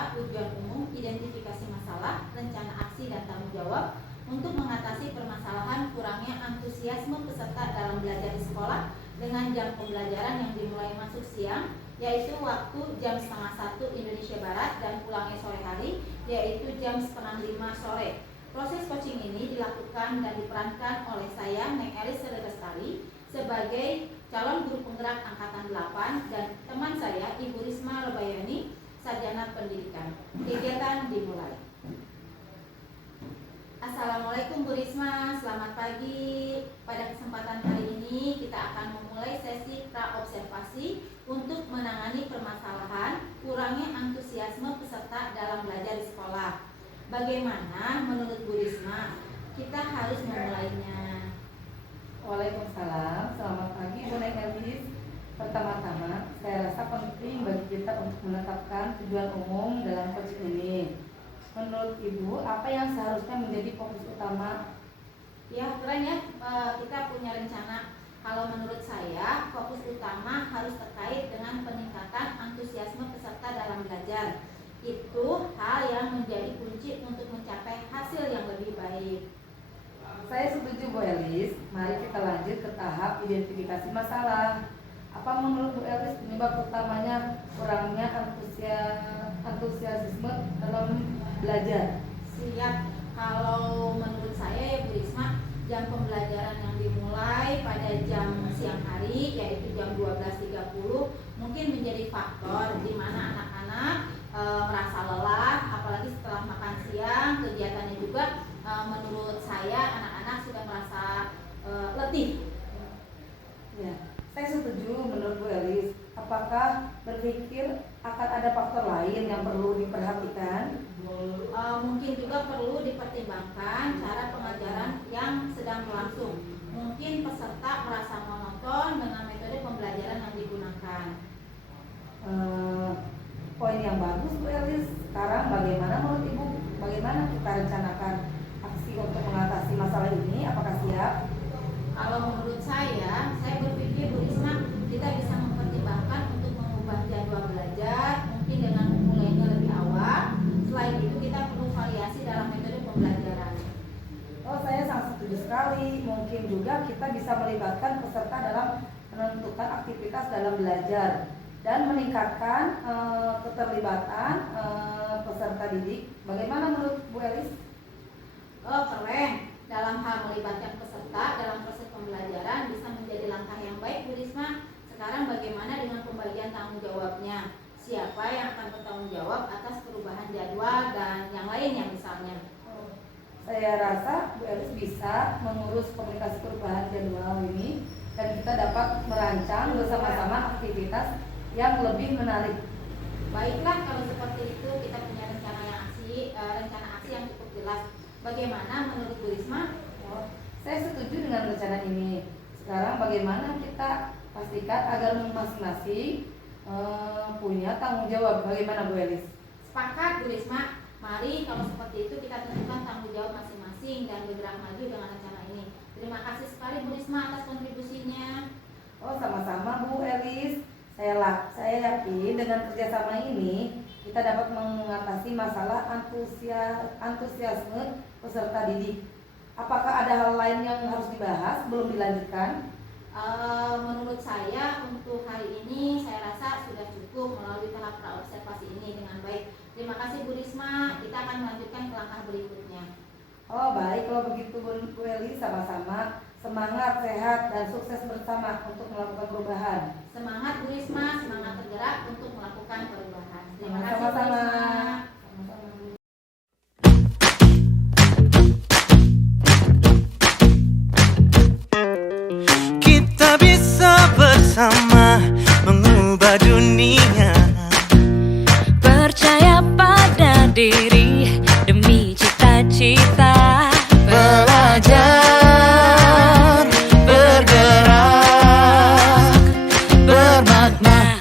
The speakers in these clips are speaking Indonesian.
adalah tujuan umum, identifikasi masalah, rencana aksi dan tanggung jawab untuk mengatasi permasalahan kurangnya antusiasme peserta dalam belajar di sekolah dengan jam pembelajaran yang dimulai masuk siang, yaitu waktu jam 12:30 Indonesia Barat dan pulangnya sore hari, yaitu jam 4:30 sore. Proses coaching ini dilakukan dan diperankan oleh saya, Neng Elis Lestari, sebagai calon guru penggerak angkatan 8 dan teman saya, Ibu Risma Lebayani, sarjana pendidikan. Kegiatan dimulai. Assalamualaikum Bu Risma, selamat pagi. Pada kesempatan kali ini kita akan memulai sesi pra-observasi untuk menangani permasalahan kurangnya antusiasme peserta dalam belajar di sekolah. Bagaimana menurut Bu Risma kita harus memulainya? Waalaikumsalam, selamat pagi Bu Neng Elis. Pertama-tama, saya rasa penting bagi kita untuk menetapkan tujuan umum dalam coaching ini. Menurut Ibu, apa yang seharusnya menjadi fokus utama? Ya, keren ya, kita punya rencana. Kalau menurut saya, fokus utama harus terkait dengan peningkatan antusiasme peserta dalam belajar. Itu hal yang menjadi kunci untuk mencapai hasil yang lebih baik. Saya setuju Bu Elis. Mari kita lanjut ke tahap identifikasi masalah. Apa menurut Bu Elis penyebab utamanya kurangnya antusiasme dalam belajar? Siap. Kalau menurut saya ya Bu Risma, jam pembelajaran yang dimulai pada jam siang hari, yaitu jam 12.30, mungkin menjadi faktor di mana anak-anak merasa lelah, apalagi setelah makan siang. Kegiatannya juga menurut saya anak-anak sudah merasa letih. Ya, saya setuju menurut Bu Elis. Apakah berpikir akan ada faktor lain yang perlu diperhatikan? Mungkin juga perlu dipertimbangkan cara pengajaran yang sedang berlangsung. Mungkin peserta merasa monoton dengan metode pembelajaran yang digunakan. Poin yang bagus Bu Elis. Sekarang bagaimana menurut Ibu? Bagaimana kita rencanakan aksi untuk mengatasi masalah ini? Apakah siap? Kalau menurut saya berpikir Bu Risma, kita bisa mempertimbangkan untuk mengubah jadwal belajar, mungkin dengan memulainya lebih awal. Selain itu kita perlu variasi dalam metode pembelajaran. Oh, saya sangat setuju sekali. Mungkin juga kita bisa melibatkan peserta dalam menentukan aktivitas dalam belajar dan meningkatkan keterlibatan peserta didik. Bagaimana menurut Bu Elis? Oh, keren. Dalam hal melibatkan peserta dalam proses pembelajaran bisa menjadi langkah yang baik Bu Risma. Sekarang bagaimana dengan pembagian tanggung jawabnya? Siapa yang akan bertanggung jawab atas perubahan jadwal dan yang lainnya misalnya? Saya rasa Bu Elis bisa mengurus komunikasi perubahan jadwal ini dan kita dapat merancang bersama-sama aktivitas yang lebih menarik. Baiklah, kalau seperti itu kita punya rencana aksi yang cukup jelas. Bagaimana menurut Bu Risma? Saya setuju dengan rencana ini. Sekarang bagaimana kita pastikan agar masing-masing punya tanggung jawab? Bagaimana Bu Elis? Sepakat Bu Risma. Mari kalau seperti itu kita tentukan tanggung jawab masing-masing dan bergerak maju dengan rencana ini. Terima kasih sekali Bu Risma atas kontribusinya. Oh, sama-sama Bu Elis. Saya yakin dengan kerjasama ini kita dapat mengatasi masalah antusiasme peserta didik. Apakah ada hal lain yang harus dibahas belum dilanjutkan? Menurut saya untuk hari ini saya rasa sudah cukup melalui tahap pra-observasi ini dengan baik. Terima kasih Bu Risma. Kita akan melanjutkan ke langkah berikutnya. Oh, baik, kalau begitu Bu Elis, sama-sama semangat, sehat, dan sukses bersama untuk melakukan perubahan. Semangat Bu Risma, semangat tergerak untuk melakukan perubahan. Terima kasih Bu Sama-sama. Risma. Kita bisa bersama mengubah dunia. Percaya pada diri demi cita-cita. Belajar, bergerak, bermakna.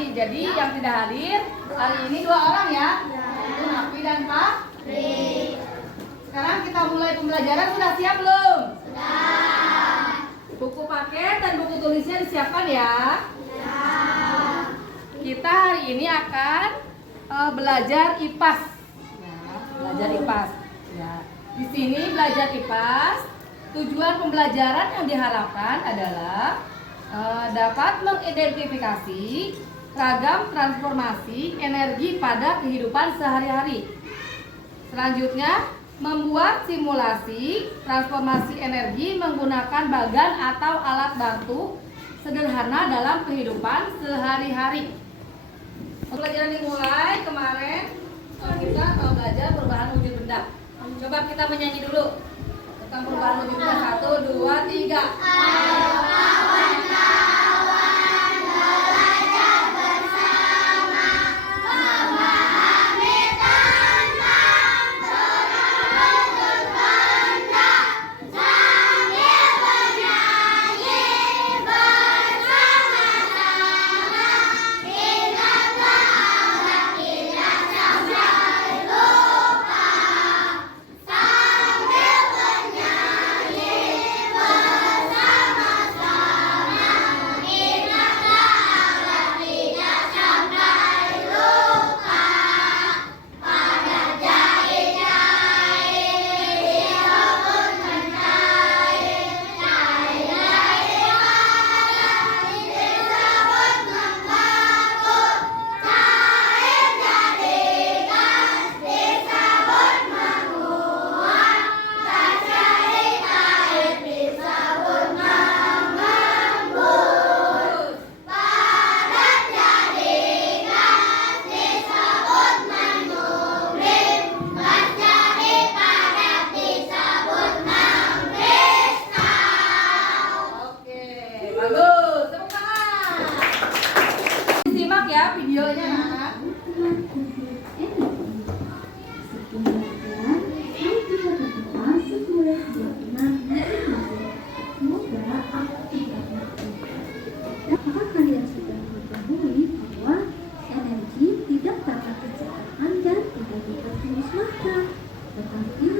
sekali. Jadi yang tidak hadir hari ini 2 orang ya, yaitu Nafi dan Pak. Sekarang kita mulai pembelajaran. Sudah siap belum? Sudah. Buku paket dan buku tulisnya disiapkan ya. Kita hari ini akan belajar IPAS. Ya, belajar IPAS. Ya. Di sini belajar IPAS. Tujuan pembelajaran yang diharapkan adalah dapat mengidentifikasi ragam transformasi energi pada kehidupan sehari-hari. Selanjutnya, membuat simulasi transformasi energi menggunakan bagan atau alat bantu sederhana dalam kehidupan sehari-hari. Pembelajaran dimulai kemarin kita belajar perubahan wujud benda. Coba kita menyanyi dulu tentang perubahan wujud benda. 1, 2, 3. Ayo kawan-kawan belajar bersama, memahami tentang perubahan wujud benda sambil bernyanyi bersama-sama. Ingatlah agar tidak sampai lupa, sambil bernyanyi bersama-sama. Ingatlah agar tidak sampai lupa, pada jahit-jahit disebut menjahit, jahit-jahit pada disebut membakut, jahit jadi gas disebut menguap, gas jadi air disebut mengembus, padat jadi gas disebut mengublim, gas jadi padat disebut mengkristal. Oke, bagus. Tepuk tangan. Simak ya videonya anak-anak. Apakah kalian sudah mengetahui bahwa energi tidak dapat diciptakan dan tidak dapat dimusnahkan, tetapi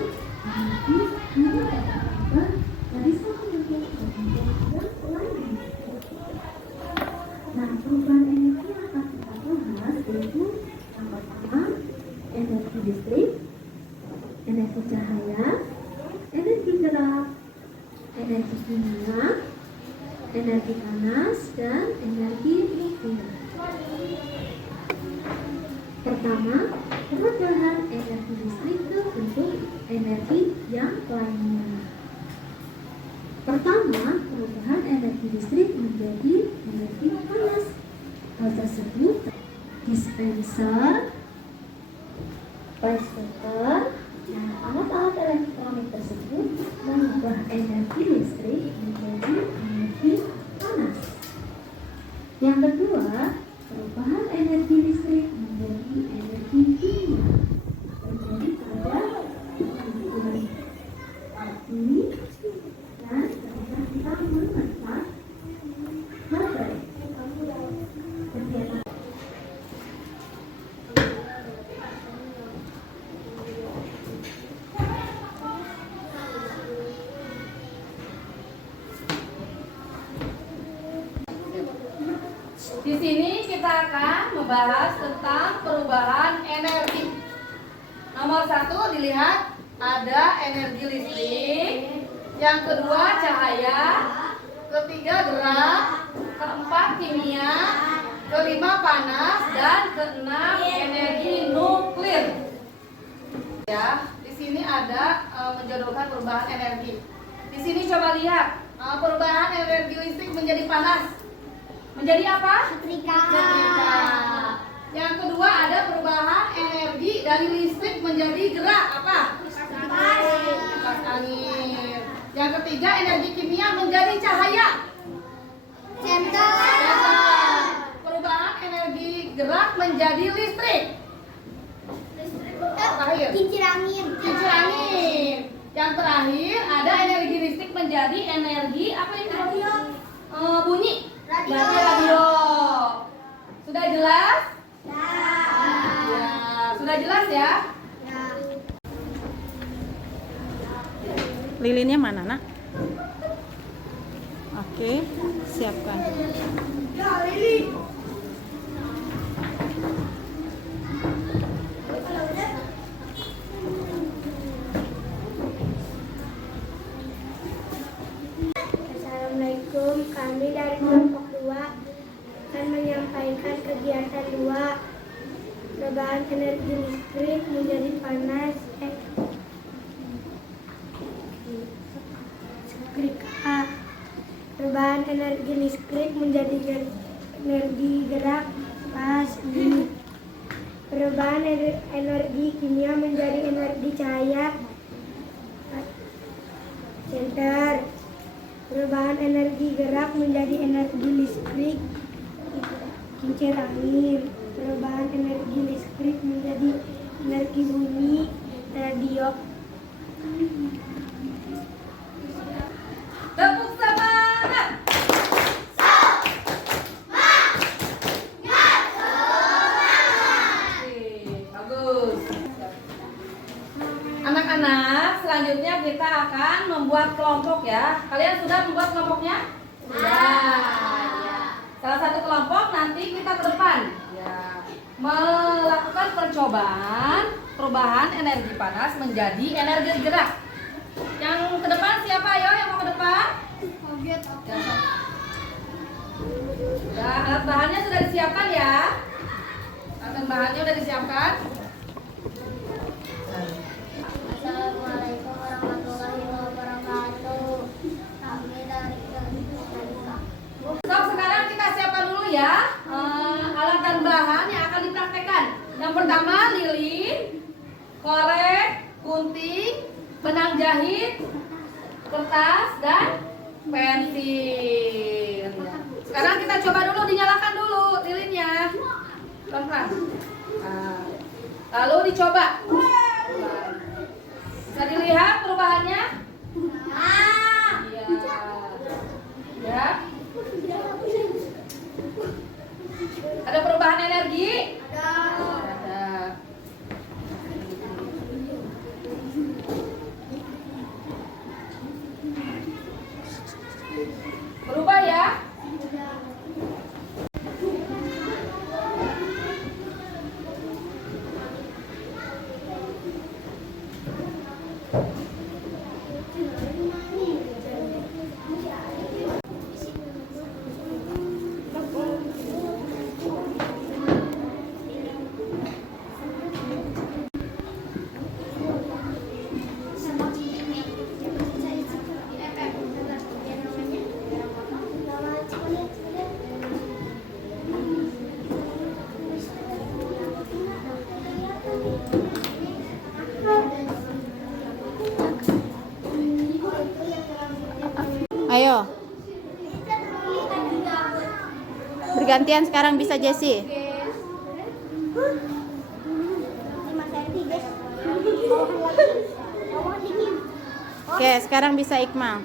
energi hanya dapat berubah dari satu bentuk ke bentuk yang lain. Nah, perubahan energi yang akan kita bahas yaitu yang pertama, energi listrik, energi cahaya, energi gerak, energi kimia, energi panas, dan energi nuklir. Pertama, perubahan energi listrik ke bentuk energi yang lainnya. Pertama, perubahan energi listrik menjadi energi panas. Hal tersebut dispenser, rice cooker, nah, alat-alat elektronik tersebut mengubah energi listrik menjadi energi panas. Yang kedua, perubahan energi listrik menjadi energi kimia terjadi pada hubungan api dan ketika kita mengangkat baterai. Kegiatan Di sini kita akan membahas tentang perubahan energi. Nomor 1 dilihat ada energi listrik, yang kedua cahaya, ketiga gerak, keempat kimia, kelima panas, dan keenam energi nuklir. Ya, di sini ada menjodohkan perubahan energi. Di sini coba lihat perubahan energi listrik menjadi panas. Menjadi apa? setrika. Setrika. Yang kedua ada perubahan energi dari listrik menjadi gerak apa? Kipas angin. Yang ketiga energi kimia menjadi cahaya. Center. Perubahan energi gerak menjadi listrik. Terakhir. Kincir angin. Kincir angin. Yang terakhir ada energi listrik menjadi energi apa ini? Bunyi. Radio. Berarti radio. Sudah jelas? jelas? Ya, sudah jelas ya? Lilinnya mana, Nak? Oke, siapkan. Assalamualaikum, kami dari kelompok 2 akan menyampaikan kegiatan 2 perubahan energi listrik menjadi panas listrik A. Perubahan energi listrik menjadi energi gerak pas B. Perubahan energi kimia menjadi energi cahaya center. Perubahan energi gerak menjadi energi listrik kincir angin. Perubahan energi listrik menjadi energi bunyi radio. Tepuk semangat. Oke, bagus. Anak-anak, selanjutnya kita akan membuat kelompok ya. Kalian sudah membuat kelompoknya? Sudah. Ya. Salah satu kelompok nanti kita ke depan. Ya. Melakukan percobaan perubahan energi panas menjadi energi gerak. Yang ke depan siapa? Ayo yang mau ke depan? Ya, alat bahannya sudah disiapkan ya. Alat bahannya sudah disiapkan. Assalamualaikum warahmatullahi wabarakatuh. Kami dari Stop, sekarang kita siapkan dulu ya alat dan bahan yang akan dipraktekkan. Yang pertama lilin, korek, gunting, benang jahit, kertas dan pensil. Sekarang kita coba dulu, dinyalakan dulu lilinnya, pelan-pelan. Nah, lalu dicoba. Bisa dilihat perubahannya? Iya. Ya. Ada perubahan energi? Ada. Berubah ya? Ayo. Bergantian sekarang bisa Jessie. Oke, sekarang bisa Iqmal.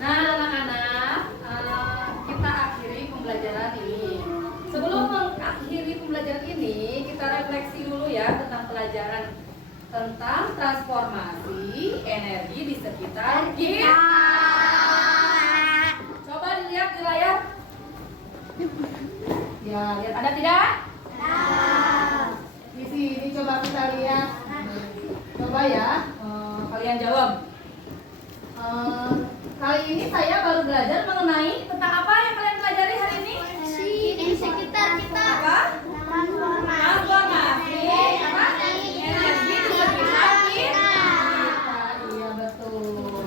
Nah, anak-anak, kita akhiri pembelajaran ini. Sebelum mengakhiri pembelajaran ini, kita refleksi dulu ya tentang pelajaran tentang transformasi energi di sekitar kita. Coba dilihat di layar. Ya, lihat ada tidak? Di sini coba kita lihat. Coba ya, kalian jawab. Kali ini saya baru belajar mengenai tentang apa yang kalian pelajari hari ini? di sekitar kita. Apa? Transformasi apa? Energi di sekitar kita. Iya betul.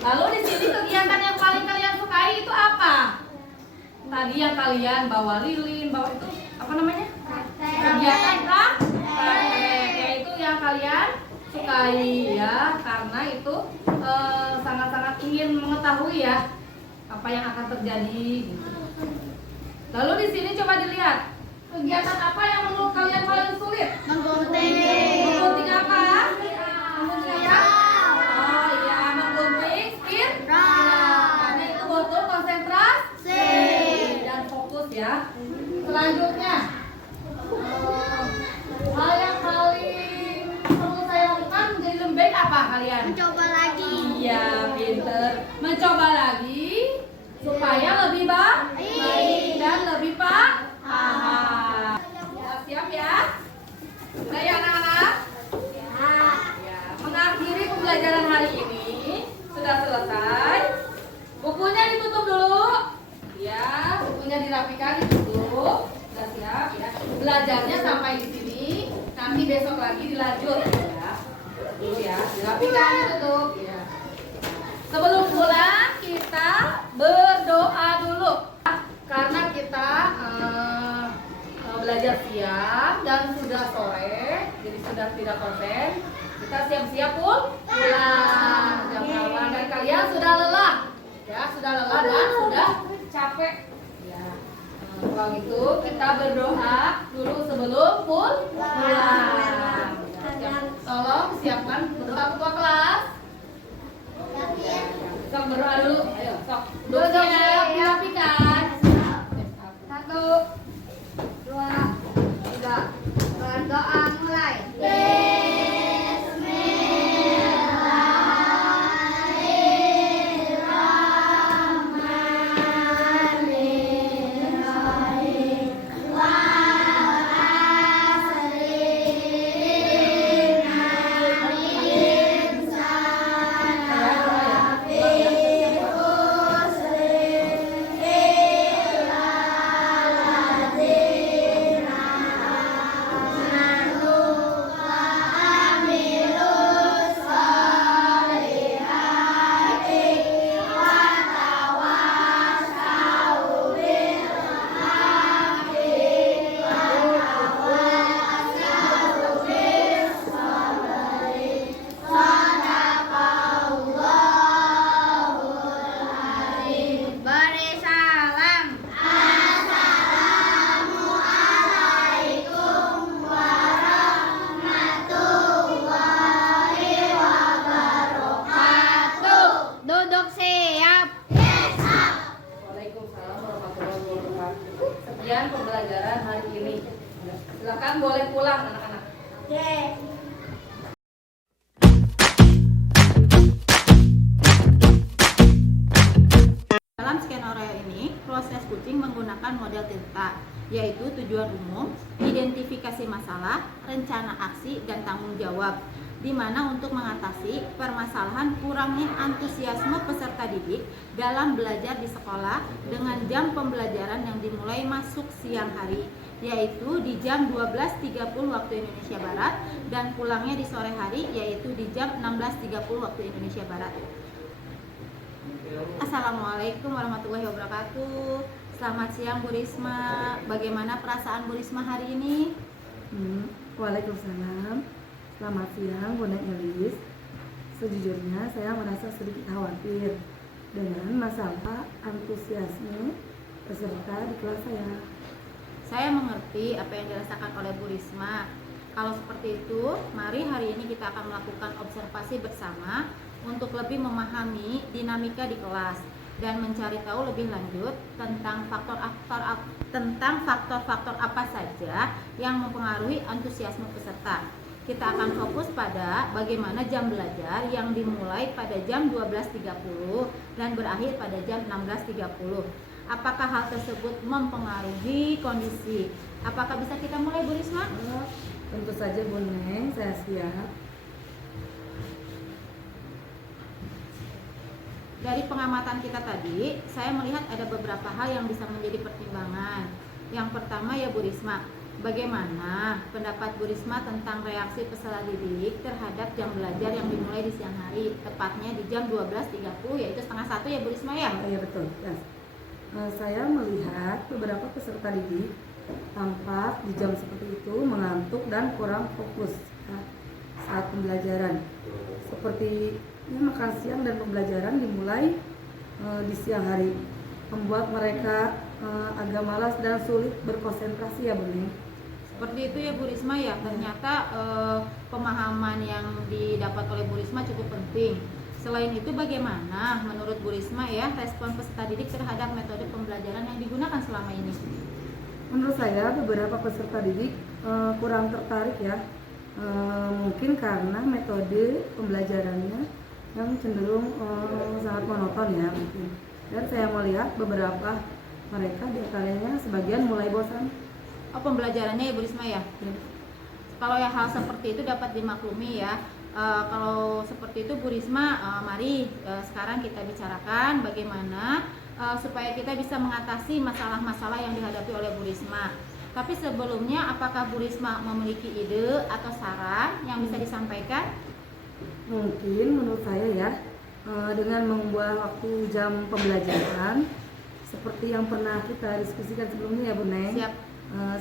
Lalu di sini kegiatan yang paling kalian sukai itu apa? Tadi yang kalian bawa lilin, bawa itu apa namanya? Kegiatan praktek, yaitu yang kalian sukai ya, karena itu sangat-sangat ingin mengetahui ya apa yang akan terjadi. Gitu. Lalu di sini coba dilihat kegiatan apa yang menurut kalian paling sulit? Menggunting. Menggunting apa? Menggunting apa? Oh iya, menggunting spiral. mencoba lagi. Iya, pinter. Mencoba lagi supaya lebih baik dan lebih paham. Ya, siap ya? Sudah ya anak-anak? Ya, mengakhiri pembelajaran hari ini sudah selesai. Bukunya ditutup dulu. Ya, bukunya dirapikan, ditutup. Sudah siap ya. Belajarnya sampai di sini. Nanti besok lagi dilanjut ya. Dulu ya, dirapikan, ditutup ya. Sebelum pulang kita berdoa dulu karena kita belajar siang dan sudah sore, jadi sudah tidak konsen. Kita siap-siap pulang jam 8 dan kalian sudah lelah, ya sudah lelah dan sudah capek. Ya, kalau gitu kita berdoa dulu sebelum pulang. Tolong siapkan berdoa ketua kelas. Sok berdoa dulu, ayo sok. Duduk siap, dirapikan. 1, 2, 3. Berdoa mulai. Beri salam. Duduk siap. Waalaikumsalam warahmatullahi wabarakatuh. Sekian pembelajaran hari ini. Silakan boleh pulang anak-anak. Dalam skenario ini, proses kucing menggunakan model tinta, yaitu tujuan umum, identifikasi masalah, rencana aksi, dan tanggung jawab, di mana untuk mengatasi permasalahan kurangnya antusiasme peserta didik dalam belajar di sekolah dengan jam pembelajaran yang dimulai masuk siang hari, yaitu di jam 12.30 waktu Indonesia Barat, dan pulangnya di sore hari, yaitu di jam 16.30 waktu Indonesia Barat. Assalamualaikum warahmatullahi wabarakatuh. Selamat siang Bu Risma. Bagaimana perasaan Bu Risma hari ini? Waalaikumsalam. Selamat siang Bu Elis. Sejujurnya saya merasa sedikit khawatir dengan masalah antusiasme peserta di kelas saya. Saya mengerti apa yang dirasakan oleh Bu Risma. Kalau seperti itu, mari hari ini kita akan melakukan observasi bersama untuk lebih memahami dinamika di kelas dan mencari tahu lebih lanjut tentang faktor-faktor apa saja yang mempengaruhi antusiasme peserta. Kita akan fokus pada bagaimana jam belajar yang dimulai pada jam 12.30 dan berakhir pada jam 16.30. Apakah hal tersebut mempengaruhi kondisi? Apakah bisa kita mulai Bu Risma? Tentu saja Bu Neng, saya siap. Dari pengamatan kita tadi, saya melihat ada beberapa hal yang bisa menjadi pertimbangan. Yang pertama ya Bu Risma, bagaimana pendapat Bu Risma tentang reaksi peserta didik terhadap jam belajar yang dimulai di siang hari, tepatnya di jam 12.30, yaitu 12:30 ya Bu Risma ya? Iya betul. Ya. Saya melihat beberapa peserta didik tampak di jam seperti itu mengantuk dan kurang fokus saat pembelajaran. Seperti makan siang dan pembelajaran dimulai di siang hari, membuat mereka agak malas dan sulit berkonsentrasi ya Bu Neng. Seperti itu ya Bu Risma ya. Ternyata pemahaman yang didapat oleh Bu Risma cukup penting. Selain itu bagaimana menurut Bu Risma ya respon peserta didik terhadap metode pembelajaran yang digunakan selama ini? Menurut saya beberapa peserta didik kurang tertarik ya, mungkin karena metode pembelajarannya yang cenderung sangat monoton ya mungkin. Dan saya melihat beberapa mereka di antaranya sebagian mulai bosan. Oh, pembelajarannya Ibu Risma ya? Ya. Kalau ya hal seperti itu dapat dimaklumi ya. Kalau seperti itu Bu Risma, mari sekarang kita bicarakan bagaimana supaya kita bisa mengatasi masalah-masalah yang dihadapi oleh Bu Risma. Tapi sebelumnya, apakah Bu Risma memiliki ide atau saran yang bisa disampaikan? Mungkin menurut saya ya, dengan mengubah waktu jam pembelajaran seperti yang pernah kita diskusikan sebelumnya ya Bu Neng. Siap.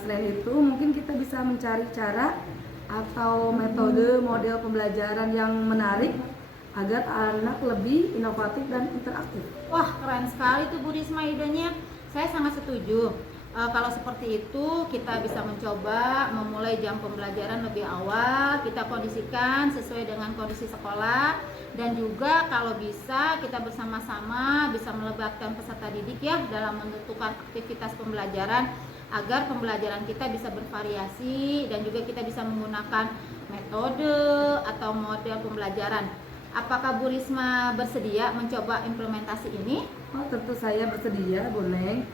Selain itu mungkin kita bisa mencari cara atau metode model pembelajaran yang menarik agar anak lebih inovatif dan interaktif. Wah, keren sekali tuh Bu Risma idenya. Saya sangat setuju. Kalau seperti itu kita bisa mencoba memulai jam pembelajaran lebih awal, kita kondisikan sesuai dengan kondisi sekolah, dan juga kalau bisa kita bersama-sama bisa melibatkan peserta didik ya dalam menentukan aktivitas pembelajaran agar pembelajaran kita bisa bervariasi dan juga kita bisa menggunakan metode atau model pembelajaran. Apakah Bu Risma bersedia mencoba implementasi ini? Oh, tentu saya bersedia Bu Neng.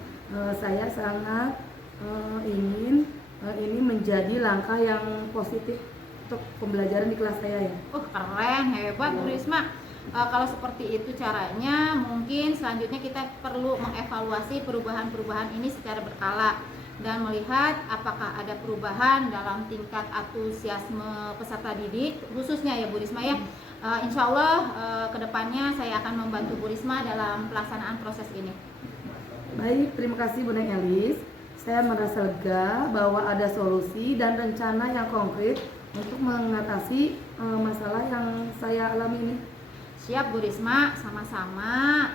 Saya sangat ingin ini menjadi langkah yang positif untuk pembelajaran di kelas saya ya. Keren, hebat Bu Risma. Kalau seperti itu caranya, mungkin selanjutnya kita perlu mengevaluasi perubahan-perubahan ini secara berkala dan melihat apakah ada perubahan dalam tingkat antusiasme peserta didik, khususnya ya Bu Risma ya. Insya Allah kedepannya saya akan membantu Bu Risma dalam pelaksanaan proses ini. Baik, terima kasih Bu Neng Elis. Saya merasa lega bahwa ada solusi dan rencana yang konkret untuk mengatasi masalah yang saya alami ini. Siap Bu Risma, sama-sama.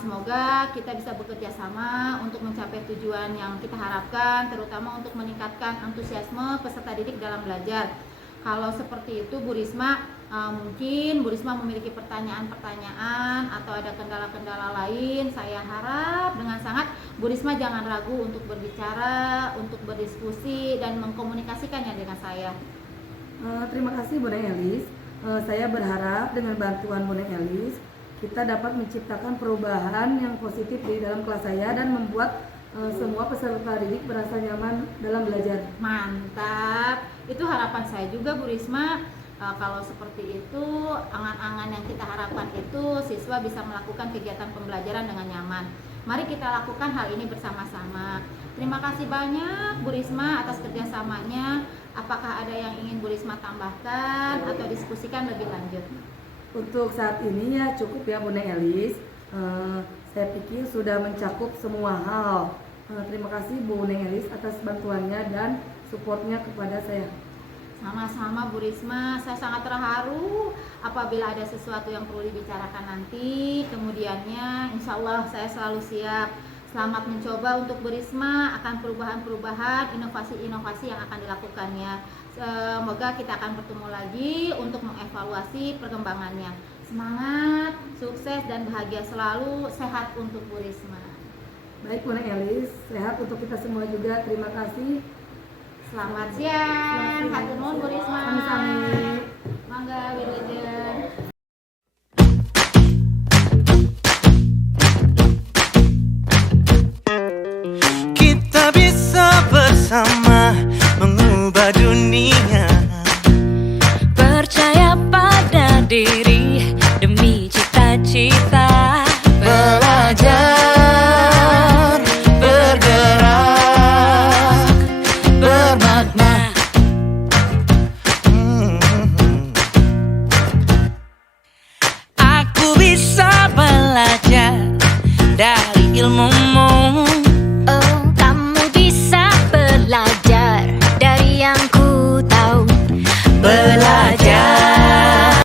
Semoga kita bisa bekerja sama untuk mencapai tujuan yang kita harapkan, terutama untuk meningkatkan antusiasme peserta didik dalam belajar. Kalau seperti itu Bu Risma, mungkin Bu Risma memiliki pertanyaan-pertanyaan atau ada kendala-kendala lain, saya harap dengan sangat Bu Risma jangan ragu untuk berbicara, untuk berdiskusi dan mengkomunikasikannya dengan saya. Terima kasih Bu Neng Elis. Saya berharap dengan bantuan Bu Neng Elis kita dapat menciptakan perubahan yang positif di dalam kelas saya dan membuat semua peserta didik merasa nyaman dalam belajar. Mantap, itu harapan saya juga Bu Risma. Kalau seperti itu, angan-angan yang kita harapkan itu siswa bisa melakukan kegiatan pembelajaran dengan nyaman. Mari kita lakukan hal ini bersama-sama. Terima kasih banyak Bu Risma atas kerjasamanya. Apakah ada yang ingin Bu Risma tambahkan atau diskusikan lebih lanjut? Untuk saat ini ya cukup ya Bu Neng Elis. Saya pikir sudah mencakup semua hal. Terima kasih Bu Neng Elis atas bantuannya dan supportnya kepada saya. Sama-sama Bu Risma, saya sangat terharu apabila ada sesuatu yang perlu dibicarakan nanti. Kemudiannya insya Allah saya selalu siap. Selamat mencoba untuk Bu Risma akan perubahan-perubahan, inovasi-inovasi yang akan dilakukannya. Semoga kita akan bertemu lagi untuk mengevaluasi perkembangannya. Semangat, sukses dan bahagia selalu, sehat untuk Bu Risma. Baik Bu Neng Elis, sehat untuk kita semua juga. Terima kasih. Selamat siang, hatur nuhun Bu Risma. Sami-sami. Mangga wilujeng. Kita bisa bersama mengubah dunia. Percaya pada diri demi cita-cita.